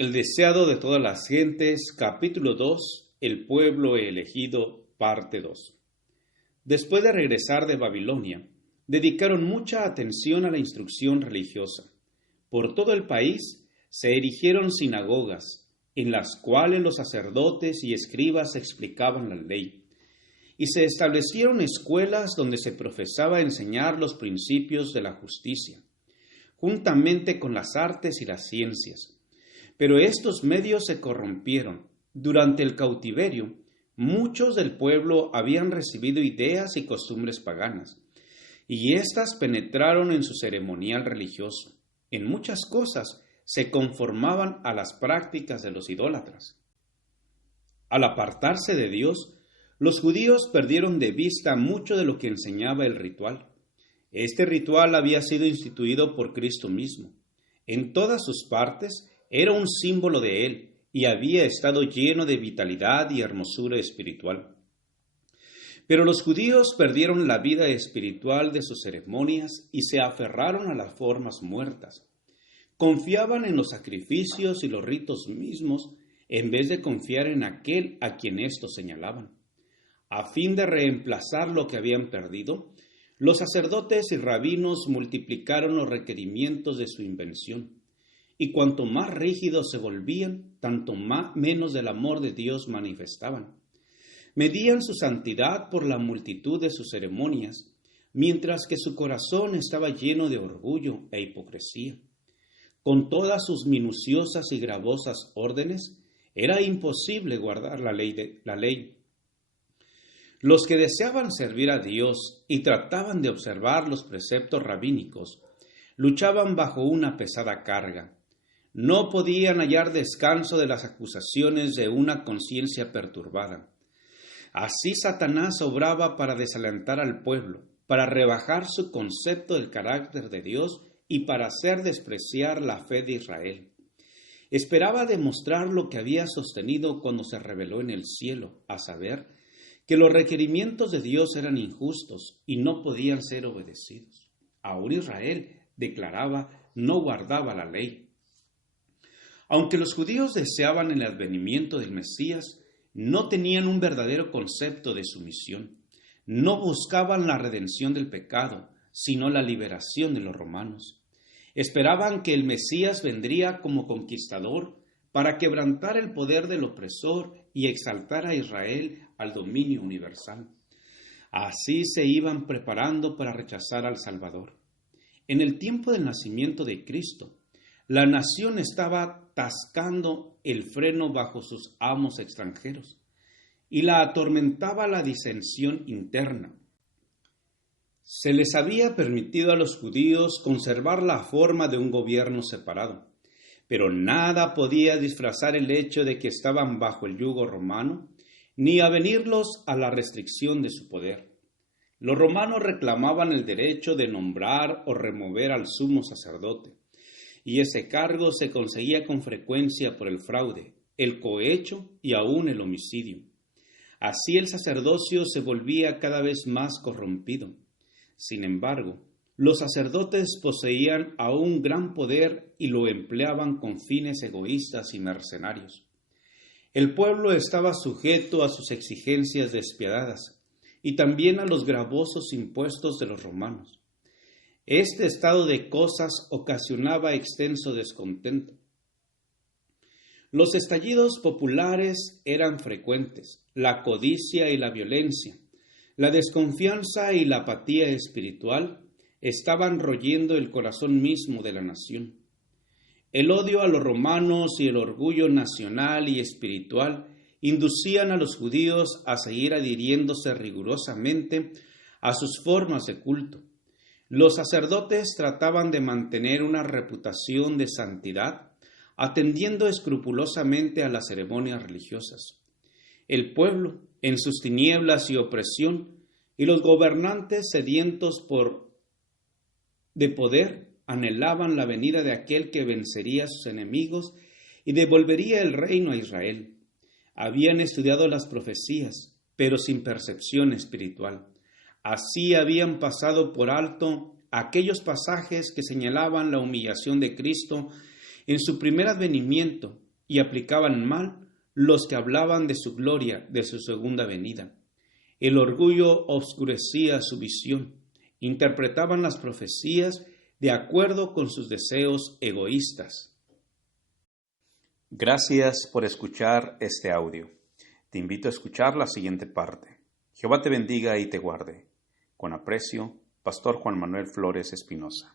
El deseado de todas las gentes, capítulo 2, el pueblo elegido, parte 2. Después de regresar de Babilonia, dedicaron mucha atención a la instrucción religiosa. Por todo el país se erigieron sinagogas, en las cuales los sacerdotes y escribas explicaban la ley, y se establecieron escuelas donde se profesaba enseñar los principios de la justicia, juntamente con las artes y las ciencias. Pero estos medios se corrompieron. Durante el cautiverio, muchos del pueblo habían recibido ideas y costumbres paganas, y éstas penetraron en su ceremonial religioso. En muchas cosas se conformaban a las prácticas de los idólatras. Al apartarse de Dios, los judíos perdieron de vista mucho de lo que enseñaba el ritual. Este ritual había sido instituido por Cristo mismo. En todas sus partes era un símbolo de Él y había estado lleno de vitalidad y hermosura espiritual. Pero los judíos perdieron la vida espiritual de sus ceremonias y se aferraron a las formas muertas. Confiaban en los sacrificios y los ritos mismos en vez de confiar en aquel a quien estos señalaban. A fin de reemplazar lo que habían perdido, los sacerdotes y rabinos multiplicaron los requerimientos de su invención. Y cuanto más rígidos se volvían, tanto menos del amor de Dios manifestaban. Medían su santidad por la multitud de sus ceremonias, mientras que su corazón estaba lleno de orgullo e hipocresía. Con todas sus minuciosas y gravosas órdenes, era imposible guardar la ley. Los que deseaban servir a Dios y trataban de observar los preceptos rabínicos, luchaban bajo una pesada carga. No podían hallar descanso de las acusaciones de una conciencia perturbada. Así Satanás obraba para desalentar al pueblo, para rebajar su concepto del carácter de Dios y para hacer despreciar la fe de Israel. Esperaba demostrar lo que había sostenido cuando se reveló en el cielo, a saber, que los requerimientos de Dios eran injustos y no podían ser obedecidos. Aún Israel, declaraba, no guardaba la ley. Aunque los judíos deseaban el advenimiento del Mesías, no tenían un verdadero concepto de su misión. No buscaban la redención del pecado, sino la liberación de los romanos. Esperaban que el Mesías vendría como conquistador para quebrantar el poder del opresor y exaltar a Israel al dominio universal. Así se iban preparando para rechazar al Salvador. En el tiempo del nacimiento de Cristo, la nación estaba tascando el freno bajo sus amos extranjeros y la atormentaba la disensión interna. Se les había permitido a los judíos conservar la forma de un gobierno separado, pero nada podía disfrazar el hecho de que estaban bajo el yugo romano, ni avenirlos a la restricción de su poder. Los romanos reclamaban el derecho de nombrar o remover al sumo sacerdote, y ese cargo se conseguía con frecuencia por el fraude, el cohecho y aún el homicidio. Así el sacerdocio se volvía cada vez más corrompido. Sin embargo, los sacerdotes poseían aún gran poder y lo empleaban con fines egoístas y mercenarios. El pueblo estaba sujeto a sus exigencias despiadadas y también a los gravosos impuestos de los romanos. Este estado de cosas ocasionaba extenso descontento. Los estallidos populares eran frecuentes, la codicia y la violencia, la desconfianza y la apatía espiritual estaban royendo el corazón mismo de la nación. El odio a los romanos y el orgullo nacional y espiritual inducían a los judíos a seguir adhiriéndose rigurosamente a sus formas de culto. Los sacerdotes trataban de mantener una reputación de santidad, atendiendo escrupulosamente a las ceremonias religiosas. El pueblo, en sus tinieblas y opresión, y los gobernantes sedientos de poder, anhelaban la venida de aquel que vencería a sus enemigos y devolvería el reino a Israel. Habían estudiado las profecías, pero sin percepción espiritual. Así habían pasado por alto aquellos pasajes que señalaban la humillación de Cristo en su primer advenimiento y aplicaban mal los que hablaban de su gloria, de su segunda venida. El orgullo oscurecía su visión. Interpretaban las profecías de acuerdo con sus deseos egoístas. Gracias por escuchar este audio. Te invito a escuchar la siguiente parte. Jehová te bendiga y te guarde. Con aprecio, Pastor Juan Manuel Flores Espinosa.